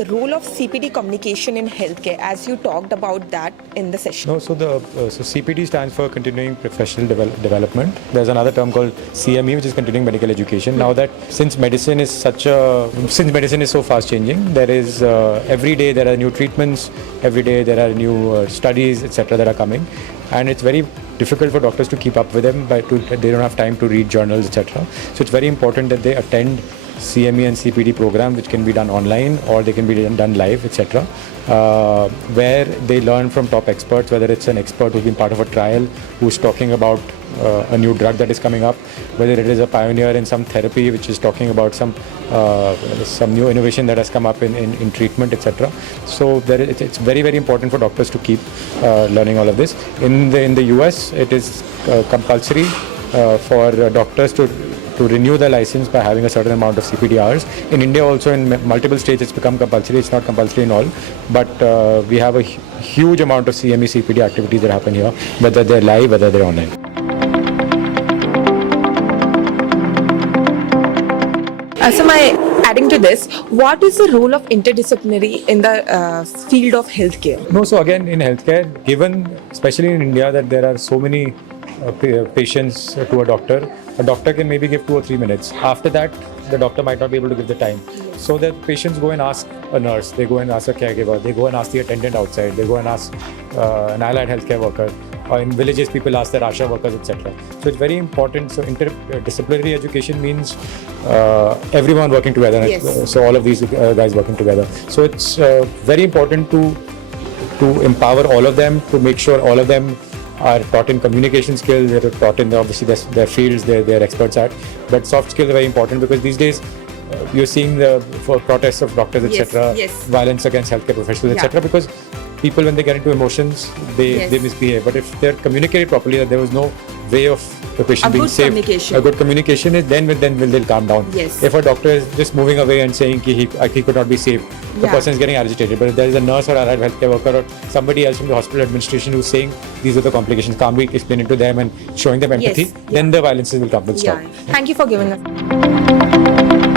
the role of CPT communication in healthcare, as you talked about that in the session? No, so CPT stands for Continuing Professional Development. There's another term called CME, which is Continuing Medical Education. Now that since medicine is so fast changing, there is every day there are new treatments, every day there are new studies, etc. that are coming, and it's very difficult for doctors to keep up with them. They don't have time to read journals, etc. So it's very important that they attend CME and CPT program, which can be done online or they can be done live, etc., where they learn from top experts, whether it's an expert who's been part of a trial, who's talking about a new drug that is coming up, whether it is a pioneer in some therapy which is talking about some new innovation that has come up in treatment, etc. So it's very, very important for doctors to keep learning all of this. In the US, it is compulsory for doctors to renew their license by having a certain amount of CPT hours. In India also, in multiple states, it's become compulsory. It's not compulsory in all, but we have a huge amount of CME CPT activities that happen here, whether they're live, whether they're online. Adding to this, what is the role of interdisciplinary in the field of healthcare? No, so again, in healthcare, given especially in India that there are so many patients to a doctor can maybe give 2 or 3 minutes. After that, the doctor might not be able to give the time. So the patients go and ask a nurse, they go and ask a caregiver, they go and ask the attendant outside, they go and ask an allied healthcare worker. Or in villages, people ask their ASHA workers, etc. So it's very important. So interdisciplinary education means everyone working together. Yes. So all of these guys working together. So it's very important to empower all of them, to make sure all of them are taught in communication skills, they're taught in obviously their fields, they're experts at. But soft skills are very important because these days you're seeing for protests of doctors, etc., violence against healthcare professionals, etc. Because people, when they get into emotions, they misbehave. But if they're communicated properly, that there was no way of the patient being safe. A good communication is then they'll calm down. Yes. If a doctor is just moving away and saying he could not be saved, the person is getting agitated. But if there is a nurse or allied healthcare worker or somebody else from the hospital administration who's saying these are the complications, calmly explaining to them and showing them empathy, then the violences will come with stop. Thank you for giving us.